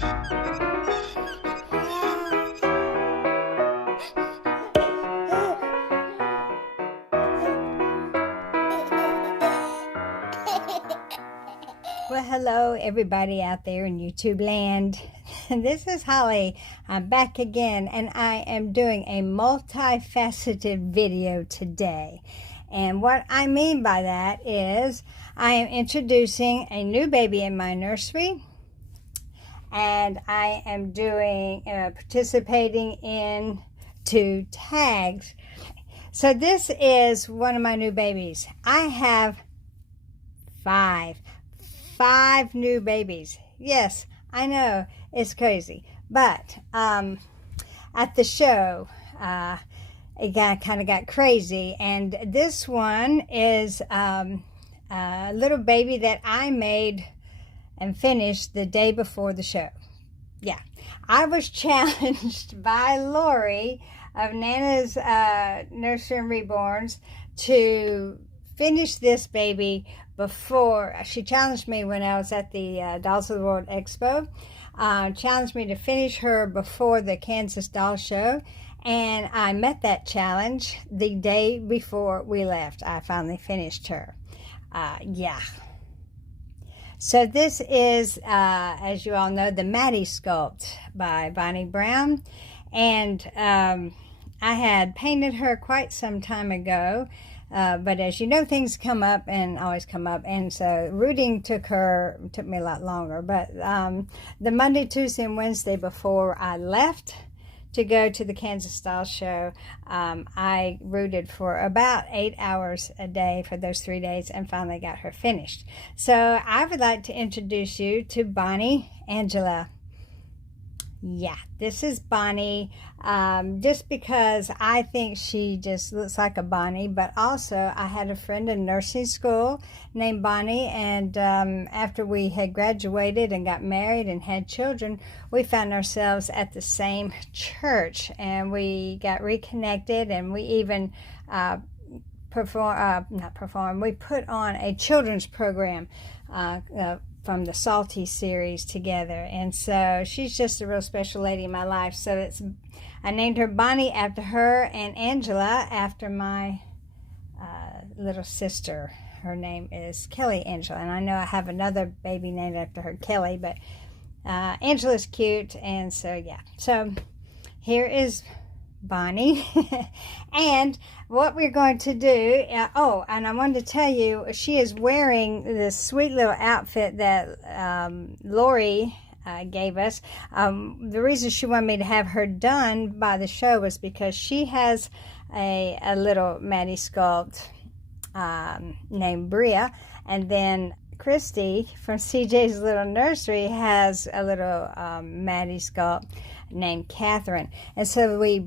Well, hello everybody out there in YouTube land. This is Holly. I'm back again, and I am doing a multifaceted video today. And what I mean by that is I am introducing a new baby in my nursery, and I am doing participating in 2 tags. So this is one of my new babies. I have 5 new babies. Yes, I know, it's crazy. But at the show, it kind of got crazy. And this one is a little baby that I made and finished the day before the show. Yeah, I was challenged by Lori of Nana's Nursery and Reborns to finish this baby before. She challenged me when I was at the Dolls of the World Expo. Challenged me to finish her before the Kansas Doll Show, and I met that challenge the day before we left. I finally finished her. Yeah. So this is, as you all know, the Maddie Sculpt by Bonnie Brown, and I had painted her quite some time ago. But as you know, things come up and always come up, and so rooting took me a lot longer. But the Monday, Tuesday, and Wednesday before I left to go to the Kansas Doll Show, I rooted for about 8 hours a day for those 3 days, and finally got her finished. So I would like to introduce you to Bonnie Angela. Yeah, this is Bonnie, just because I think she just looks like a Bonnie, but also I had a friend in nursing school named Bonnie, and after we had graduated and got married and had children, we found ourselves at the same church, and we got reconnected, and we even we put on a children's program from the Salty series together, and so she's just a real special lady in my life. So I named her Bonnie after her, and Angela after my little sister. Her name is Kelly Angela, and I know I have another baby named after her, Kelly, but Angela's cute, and so yeah. So here is Bonnie. And what we're going to do, oh, and I wanted to tell you, she is wearing this sweet little outfit that Lori gave us. The reason she wanted me to have her done by the show was because she has a little Maddie Sculpt named Bria, and then Christy from CJ's Little Nursery has a little Maddie Sculpt named Catherine. And so we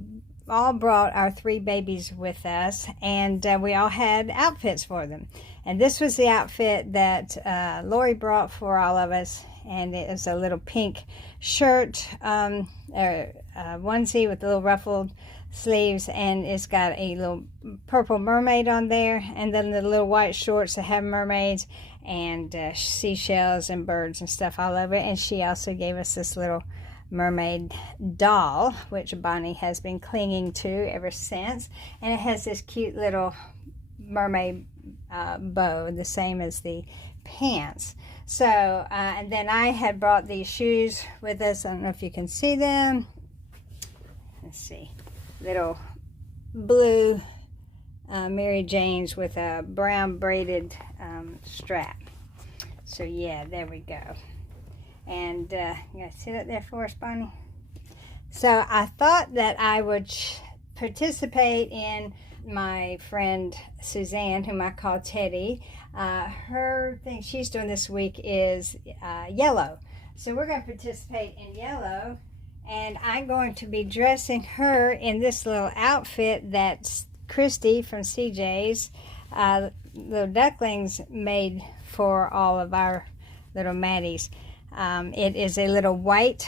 all brought our 3 babies with us, and we all had outfits for them. And this was the outfit that Lori brought for all of us, and it was a little pink shirt, onesie with little ruffled sleeves, and it's got a little purple mermaid on there, and then the little white shorts that have mermaids and seashells and birds and stuff all over it. And she also gave us this little mermaid doll, which Bonnie has been clinging to ever since, and it has this cute little mermaid bow, the same as the pants. So and then I had brought these shoes with us. I don't know if you can see them. Let's see, little blue Mary Janes with a brown braided strap. So yeah, there we go. And you gonna sit up there for us, Bonnie? So I thought that I would participate in my friend Suzanne, whom I call Teddy. Her thing she's doing this week is yellow. So we're going to participate in yellow, and I'm going to be dressing her in this little outfit that Christy from CJ's little ducklings made for all of our little Maddies. It is a little white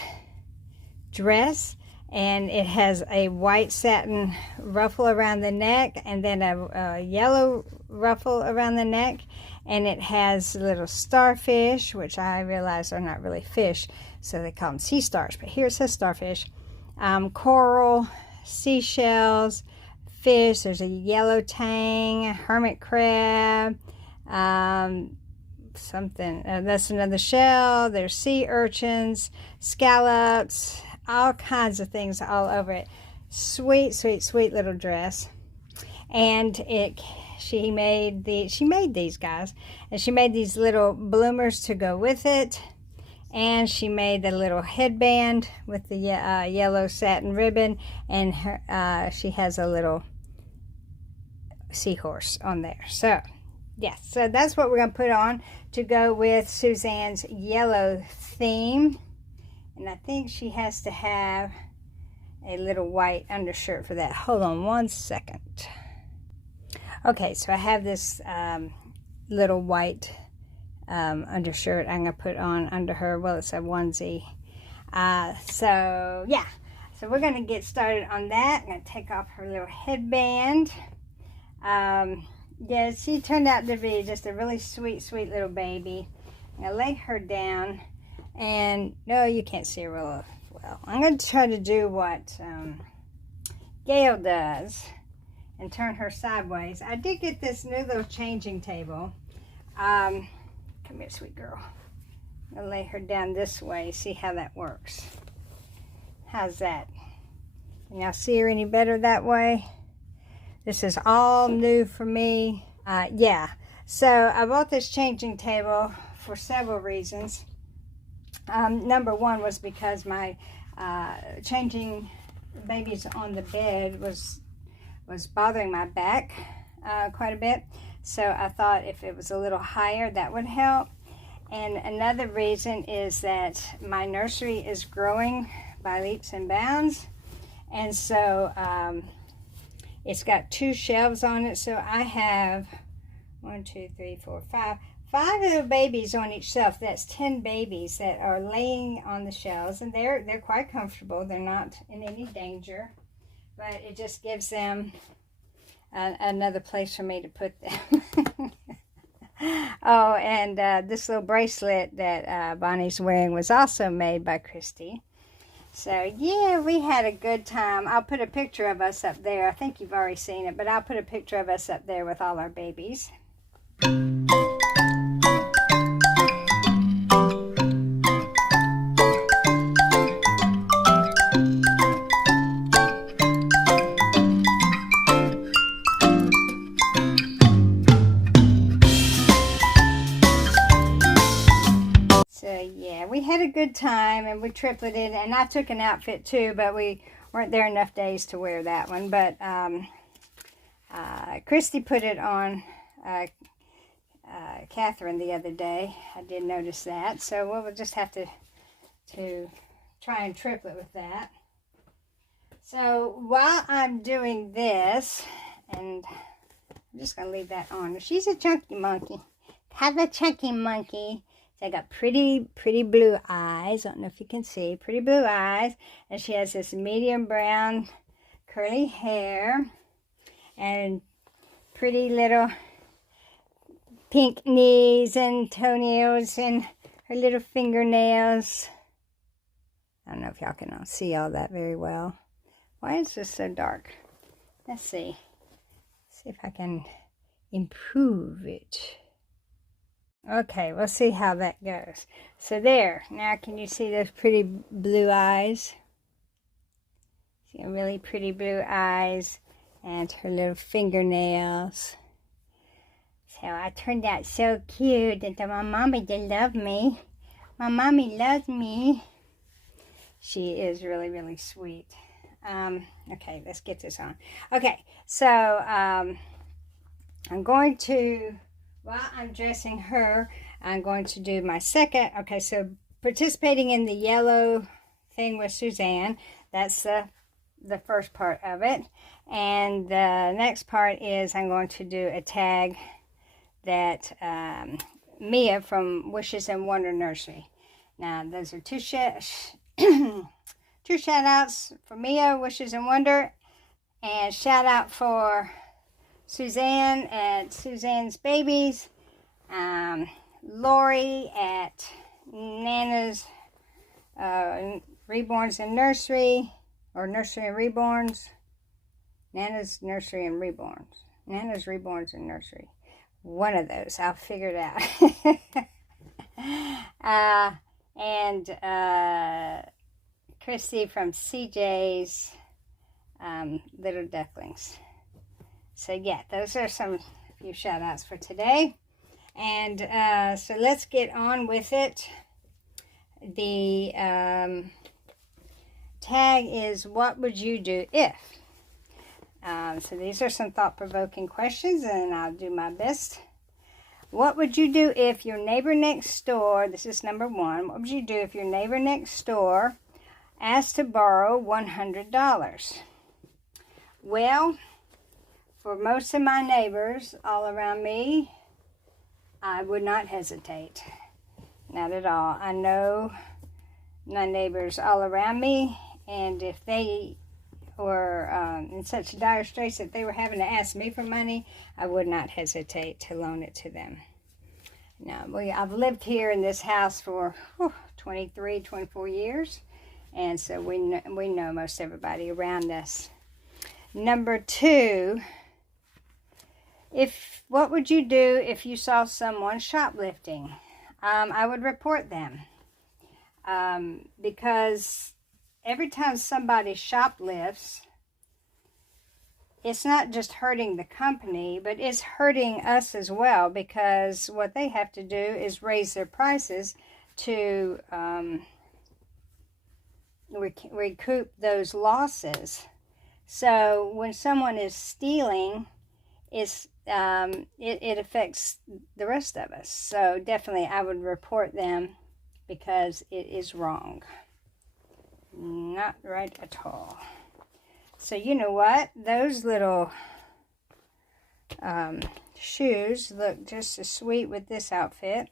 dress, and it has a white satin ruffle around the neck, and then a yellow ruffle around the neck, and it has little starfish, which I realize are not really fish, so they call them sea stars, but here it says starfish. Coral, seashells, fish. There's a yellow tang, a hermit crab, something, that's another shell. There's sea urchins, scallops, all kinds of things all over it. Sweet, sweet, sweet little dress. And she made these guys, and she made these little bloomers to go with it, and she made the little headband with the yellow satin ribbon, and she has a little seahorse on there. So yes, so that's what we're going to put on to go with Suzanne's yellow theme. And I think she has to have a little white undershirt for that. Hold on one second. Okay, so I have this little white undershirt I'm going to put on under her. Well, it's a onesie. So yeah, so we're going to get started on that. I'm going to take off her little headband. Yeah, she turned out to be just a really sweet, sweet little baby. I'm going to lay her down, and no, you can't see her real well. I'm going to try to do what Gail does and turn her sideways. I did get this new little changing table. Come here, sweet girl. I'm going to lay her down this way, see how that works. How's that? Can y'all see her any better that way? This is all new for me. Yeah, so I bought this changing table for several reasons. Number one was because my changing babies on the bed was bothering my back quite a bit. So I thought if it was a little higher, that would help. And another reason is that my nursery is growing by leaps and bounds. And so it's got 2 shelves on it, so I have 5 little babies on each shelf. That's 10 babies that are laying on the shelves, and they're quite comfortable. They're not in any danger, but it just gives them another place for me to put them. Oh, and this little bracelet that Bonnie's wearing was also made by Christy. So, yeah, we had a good time. I'll put a picture of us up there. I think you've already seen it, but I'll put a picture of us up there with all our babies. We had a good time, and we tripleted, and I took an outfit too, but we weren't there enough days to wear that one. But Christy put it on Catherine the other day. I did notice that, so we'll just have to try and triplet with that. So while I'm doing this, and I'm just going to leave that on. She's a chunky monkey. Have a chunky monkey. They got pretty blue eyes. I don't know if you can see. Pretty blue eyes. And she has this medium brown curly hair. And pretty little pink knees and toenails and her little fingernails. I don't know if y'all can see all that very well. Why is this so dark? Let's see. See if I can improve it. Okay, we'll see how that goes. So there. Now can you see those pretty blue eyes? See, really pretty blue eyes and her little fingernails. So I turned out so cute that my mommy did love me. My mommy loves me. She is really sweet. Okay, let's get this on. Okay, so I'm going to... While I'm dressing her, I'm going to do my second. Okay, so participating in the yellow thing with Suzanne, that's the first part of it. And the next part is I'm going to do a tag that Mia from Wishes and Wonder Nursery. Now, those are two shout-outs for Mia, Wishes and Wonder, and shout-out for Suzanne at Suzanne's Babies. Lori at Nana's Reborns and Nursery, or Nursery and Reborns. Nana's Nursery and Reborns. Nana's Reborns and Nursery. One of those. I'll figure it out. And Chrissy from CJ's Little Ducklings. So yeah, those are some few shout outs for today. And so let's get on with it. The tag is, what would you do if? So these are some thought-provoking questions, and I'll do my best. What would you do if your neighbor next door, this is number one, what would you do if your neighbor next door asked to borrow $100? Well, for most of my neighbors all around me, I would not hesitate. Not at all. I know my neighbors all around me, and if they were in such dire straits that they were having to ask me for money, I would not hesitate to loan it to them. Now, I've lived here in this house for 23, 24 years, and so we know most everybody around us. Number two, what would you do if you saw someone shoplifting? I would report them, because every time somebody shoplifts, it's not just hurting the company, but it's hurting us as well, because what they have to do is raise their prices to recoup those losses. So when someone is stealing, it affects the rest of us. So definitely I would report them, because it is wrong. Not right at all. So you know what? Those little shoes look just as sweet with this outfit.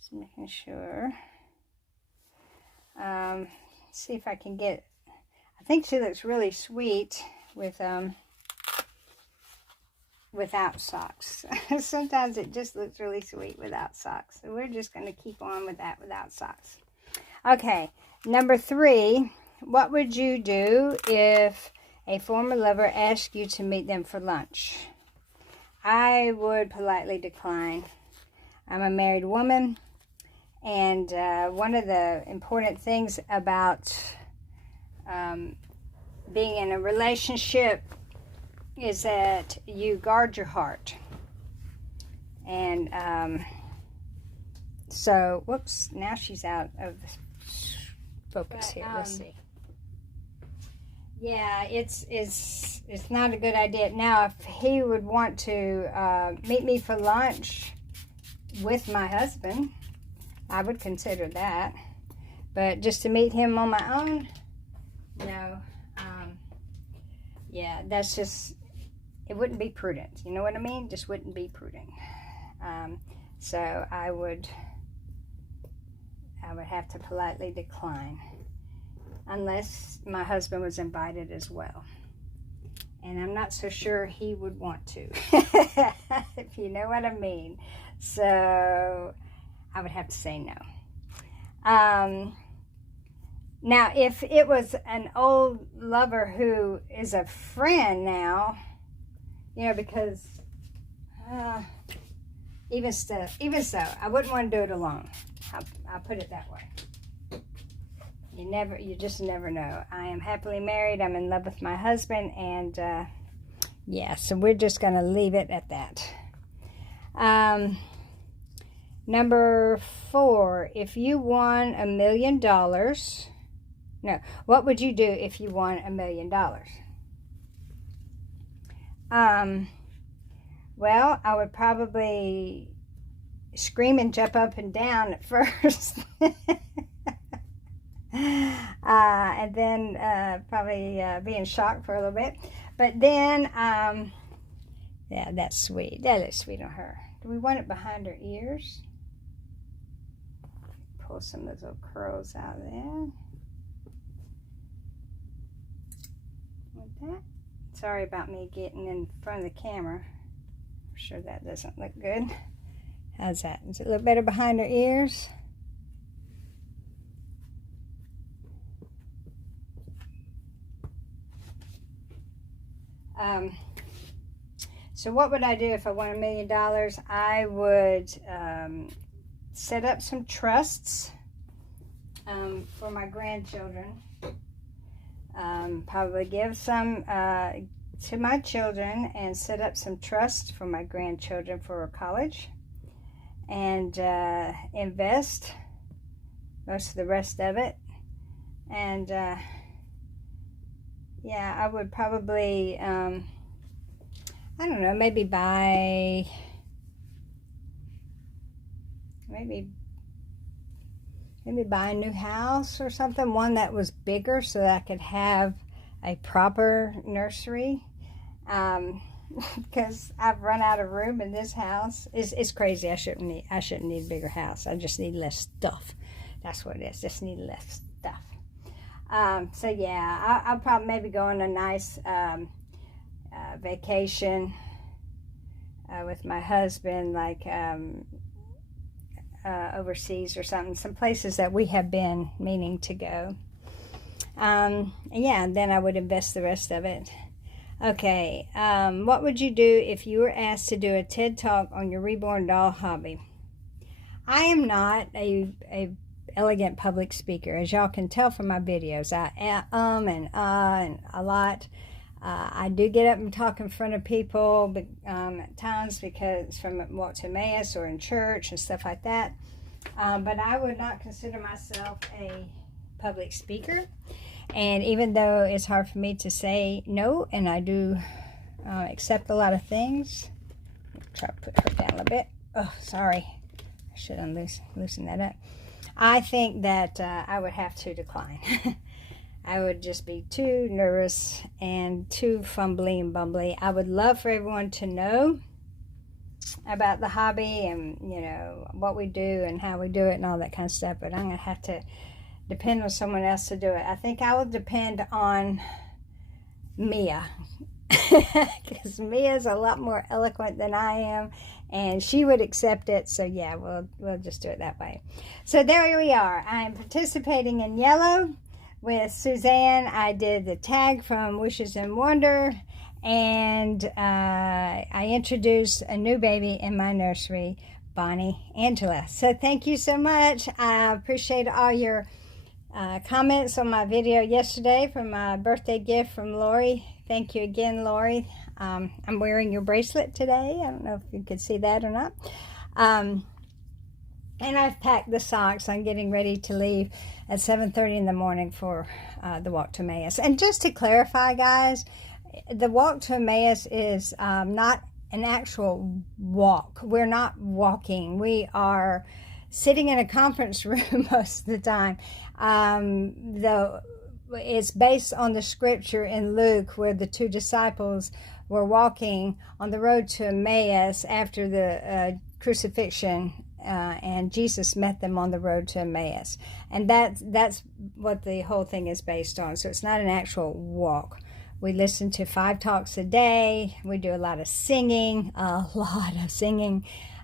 Just making sure. See if I can get... I think she looks really sweet with without socks. Sometimes it just looks really sweet without socks. So we're just going to keep on with that without socks. Okay, number three, what would you do if a former lover asked you to meet them for lunch? I would politely decline. I'm a married woman, and one of the important things about being in a relationship is that you guard your heart. And so, whoops, now she's out of focus here. Let's see. Yeah, it's not a good idea. Now, if he would want to meet me for lunch with my husband, I would consider that. But just to meet him on my own, no. Yeah, that's just, it wouldn't be prudent. You know what I mean? Just wouldn't be prudent. So I would have to politely decline, unless my husband was invited as well. And I'm not so sure he would want to, if you know what I mean. So I would have to say no. Now, if it was an old lover who is a friend now, you know, because even so, I wouldn't want to do it alone. I'll put it that way. You just never know. I am happily married. I'm in love with my husband, and yeah, so we're just going to leave it at that. Number 4, if you won $1 million, what would you do if you won $1 million? Well, I would probably scream and jump up and down at first. And then probably be in shock for a little bit. But then, yeah, that's sweet. That looks sweet on her. Do we want it behind her ears? Pull some of those little curls out there. Like that. Sorry about me getting in front of the camera. sure that doesn't look good. How's that? Does it look better behind her ears? So what would I do if I won $1 million? I would set up some trusts for my grandchildren. Probably give some to my children and set up some trusts for my grandchildren for college, and invest most of the rest of it. And yeah, I would probably I don't know, maybe buy a new house or something, one that was bigger so that I could have a proper nursery, because I've run out of room in this house. It's crazy. I shouldn't need a bigger house. I just need less stuff. That's what it is. Just need less stuff. So yeah, I'll probably maybe go on a nice vacation with my husband, like overseas or something, some places that we have been meaning to go. Yeah, and then I would invest the rest of it. Okay, what would you do if you were asked to do a TED Talk on your reborn doll hobby? I am not a elegant public speaker, as y'all can tell from my videos. I and a lot. I do get up and talk in front of people at times, because from Walk to Emmaus or in church and stuff like that. But I would not consider myself a public speaker. And even though it's hard for me to say no, and I do accept a lot of things. Try to put her down a little bit. Oh, sorry. I should loosen that up. I think that I would have to decline. I would just be too nervous and too fumbly and bumbly. I would love for everyone to know about the hobby and, you know, what we do and how we do it and all that kind of stuff, but I'm going to have to depend on someone else to do it. I think I will depend on Mia, because Mia's a lot more eloquent than I am, and she would accept it. So yeah, we'll just do it that way. So there we are. I am participating in yellow with Suzanne. I did the tag from Wishes and Wonder, and I introduced a new baby in my nursery, Bonnie Angela. So thank you so much. I appreciate all your comments on my video yesterday from my birthday gift from Lori. Thank you again, Lori. I'm wearing your bracelet today. I don't know if you could see that or not. And I've packed the socks. I'm getting ready to leave at 7:30 in the morning for the Walk to Emmaus. And just to clarify, guys, the Walk to Emmaus is not an actual walk. We're not walking. We are sitting in a conference room most of the time. Though it's based on the scripture in Luke where the two disciples were walking on the road to Emmaus after the crucifixion, and Jesus met them on the road to Emmaus. And that's what the whole thing is based on. So it's not an actual walk. We listen to 5 talks a day. We do a lot of singing,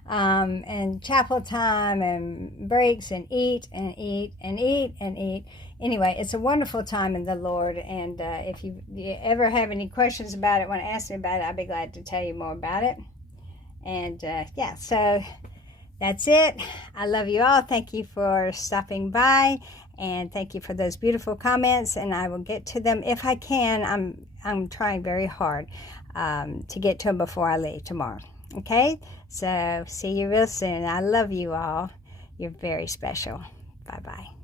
and chapel time and breaks, and eat and eat and eat and eat. Anyway, it's a wonderful time in the Lord. And if you ever have any questions about it, want to ask me about it, I'll be glad to tell you more about it. And yeah, so that's it. I love you all. Thank you for stopping by, and thank you for those beautiful comments, and I will get to them if I can. I'm trying very hard to get to them before I leave tomorrow. Okay, so see you real soon. I love you all. You're very special. Bye-bye.